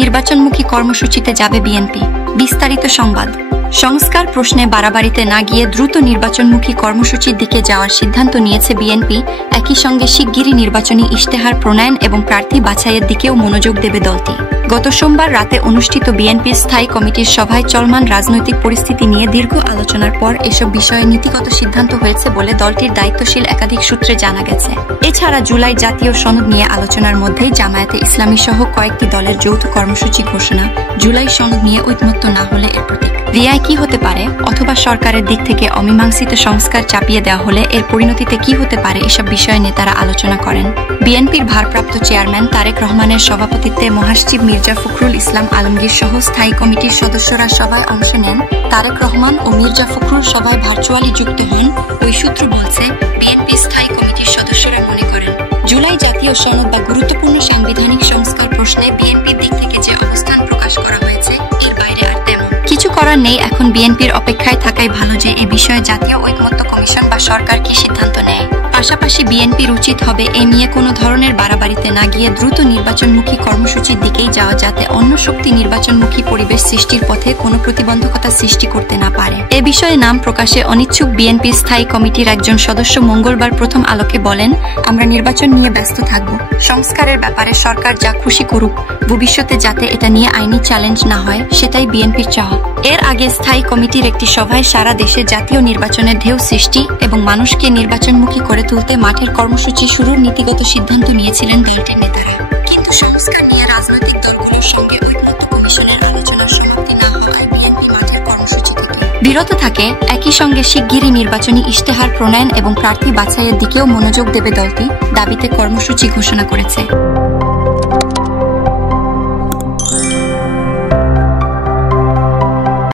নির্বাচনমুখী কর্মসূচিতে যাবে বিএনপি। বিস্তারিত সংবাদ। সংস্কার প্রশ্নে বাড়াবাড়িতে না গিয়ে দ্রুত নির্বাচনমুখী কর্মসূচির দিকে যাওয়ার সিদ্ধান্ত নিয়েছে বিএনপি। একই সঙ্গে শিগগিরই নির্বাচনী ইশতেহার প্রণয়ন এবং প্রার্থী বাছাইয়ের দিকেও মনোযোগ দেবে দলটি। গত সোমবার রাতে অনুষ্ঠিত বিএনপির স্থায়ী কমিটির সভায় চলমান রাজনৈতিক পরিস্থিতি নিয়ে দীর্ঘ আলোচনার পর এসব বিষয়ে নীতিগত সিদ্ধান্ত হয়েছে বলে দলটির দায়িত্বশীল একাধিক সূত্রে জানা গেছে। এছাড়া জুলাই জাতীয় সনদ নিয়ে আলোচনার মধ্যেই জামায়াতে ইসলামী সহ কয়েকটি দলের যৌথ কর্মসূচি ঘোষণা। জুলাই সনদ নিয়ে ঐকমত্য না হলে এর প্রতীক রিয়ায় কি হতে পারে, অথবা সরকারের দিক থেকে অমীমাংসিত সংস্কার চাপিয়ে দেওয়া হলে এর পরিণতিতে কি হতে পারে, এসব বিষয়ে নেতারা আলোচনা করেন। বিএনপির ভারপ্রাপ্ত চেয়ারম্যান তারেক রহমানের সভাপতিত্বে মহাসচিব মির্জা ফখরুল ইসলাম আলমগীর সহ স্থায়ী কমিটির সদস্যরা সভায় অংশ নেন। তারেক রহমান ও মির্জা ফখরুল সভায় ভার্চুয়ালি যুক্ত হন। ওই সূত্র বলছে, বিএনপি স্থায়ী কমিটির সদস্যরা মনে করেন, জুলাই জাতীয় সনদ বা গুরুত্বপূর্ণ সাংবিধানিক সংস্কার প্রশ্নে বিএনপির দিক থেকে যে অবস্থান প্রকাশ করা হয়েছে এর বাইরে আর তেমন কিছু করার নেই। এখন বিএনপির অপেক্ষায় থাকাই ভালো যে এ বিষয়ে জাতীয় ঐকমত্য কমিশন বা সরকার কি সিদ্ধান্ত নেয়। পাশাপাশি বিএনপির উচিত হবে এ নিয়ে কোনো ধরনের বাড়াবাড়িতে না গিয়ে দ্রুত নির্বাচনমুখী কর্মসূচির দিকেই যাওয়া, যাতে অন্য শক্তি নির্বাচনমুখী পরিবেশ সৃষ্টির পথে কোনো প্রতিবন্ধকতা সৃষ্টি করতে না পারে। এ বিষয়ে নাম প্রকাশে অনিচ্ছুক বিএনপির স্থায়ী কমিটির একজন সদস্য মঙ্গলবার প্রথম আলোকে বলেন, আমরা নির্বাচন নিয়ে ব্যস্ত থাকব। সংস্কারের ব্যাপারে সরকার যা খুশি করুক, ভবিষ্যতে যাতে এটা নিয়ে আইনি চ্যালেঞ্জ না হয় সেটাই বিএনপির চাওয়া। এর আগে স্থায়ী কমিটির একটি সভায় সারা দেশে জাতীয় নির্বাচনের ঢেউ সৃষ্টি এবং মানুষকে নির্বাচনমুখী করে তুলতে মাঠের কর্মসূচি শুরুর নীতিগত সিদ্ধান্ত নিয়েছিলেন দলটির নেতারা। কিন্তু সংস্কার নিয়ে রাজনৈতিক দলগুলোর সঙ্গে ঐকমত্য কমিশনের আলোচনার সমাপ্তি না হওয়ায় বিএনপি মাঠের কর্মসূচি থেকে বিরত থাকে। একই সঙ্গে শিগগিরই নির্বাচনী ইশতেহার প্রণয়ন এবং প্রার্থী বাছাইয়ের দিকেও মনোযোগ দেবে দলটি, দাবিতে কর্মসূচি ঘোষণা করেছে।